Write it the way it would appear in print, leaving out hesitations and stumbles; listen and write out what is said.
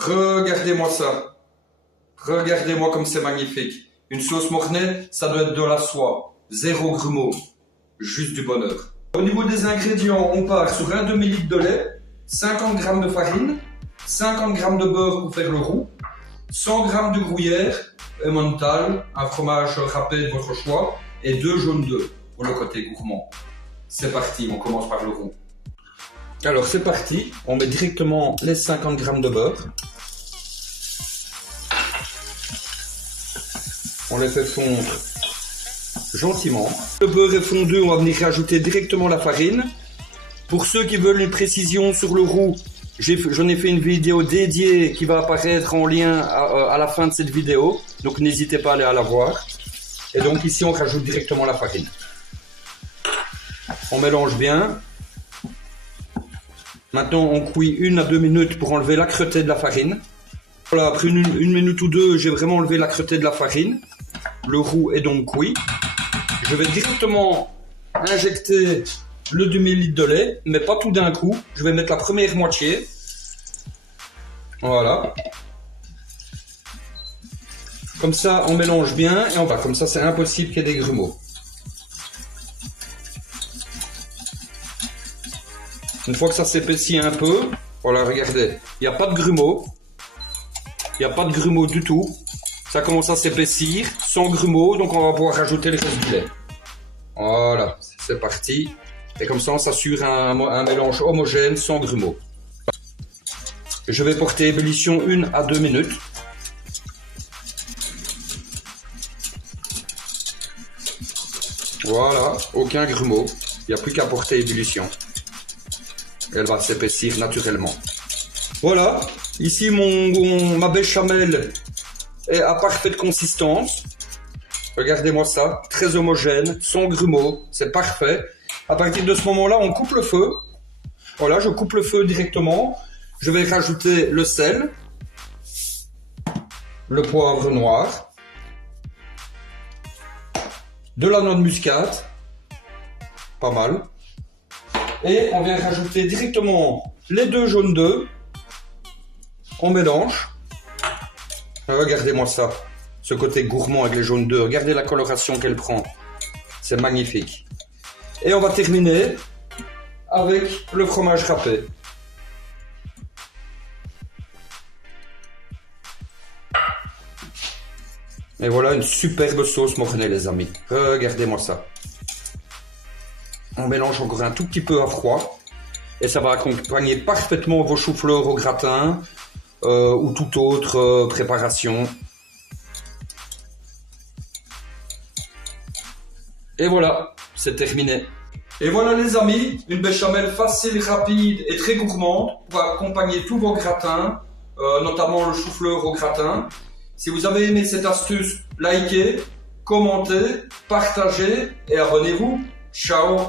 Regardez-moi ça. Regardez-moi comme c'est magnifique. Une sauce Mornay, ça doit être de la soie. Zéro grumeau. Juste du bonheur. Au niveau des ingrédients, on part sur un demi-litre de lait, 50 g de farine, 50 g de beurre pour faire le roux, 100 g de gruyère, Emmental, un fromage râpé de votre choix, et 2 jaunes d'œufs pour le côté gourmand. C'est parti, on commence par le roux. Alors c'est parti, on met directement les 50 g de beurre. On les fait fondre gentiment. Le beurre est fondu, on va venir rajouter directement la farine. Pour ceux qui veulent une précision sur le roux, j'en ai fait une vidéo dédiée qui va apparaître en lien à la fin de cette vidéo. Donc n'hésitez pas à aller la voir. Et donc ici on rajoute directement la farine. On mélange bien. Maintenant on cuit 1 à 2 minutes pour enlever l'âcreté de la farine. Voilà, après une minute ou deux, j'ai vraiment enlevé l'âcreté de la farine. Le roux est donc cuit. Je vais directement injecter le demi-litre de lait, mais pas tout d'un coup. Je vais mettre la première moitié. Voilà. Comme ça, on mélange bien et on va. Comme ça, c'est impossible qu'il y ait des grumeaux. Une fois que ça s'épaissit un peu, voilà, regardez, il n'y a pas de grumeaux. Il n'y a pas de grumeaux du tout. Ça commence à s'épaissir, sans grumeaux, donc on va pouvoir rajouter le reste du lait. Voilà, c'est parti. Et comme ça, on s'assure un mélange homogène, sans grumeaux. Je vais porter ébullition 1 à 2 minutes. Voilà, aucun grumeau. Il n'y a plus qu'à porter ébullition. Elle va s'épaissir naturellement. Voilà, ici ma béchamel est à parfaite consistance. Regardez-moi ça, très homogène, sans grumeaux, c'est parfait. À partir de ce moment-là, on coupe le feu. Voilà, je coupe le feu directement. Je vais rajouter le sel, le poivre noir, de la noix de muscade, pas mal. Et on vient rajouter directement les 2 jaunes d'œufs. On mélange. Regardez-moi ça. Ce côté gourmand avec les jaunes d'œufs. Regardez la coloration qu'elle prend. C'est magnifique. Et on va terminer avec le fromage râpé. Et voilà une superbe sauce Mornay, les amis. Regardez-moi ça. On mélange encore un tout petit peu à froid. Et ça va accompagner parfaitement vos choux-fleurs au gratin ou toute autre préparation. Et voilà, c'est terminé. Et voilà les amis, une béchamel facile, rapide et très gourmande pour accompagner tous vos gratins, notamment le chou-fleur au gratin. Si vous avez aimé cette astuce, likez, commentez, partagez et abonnez-vous. Ciao!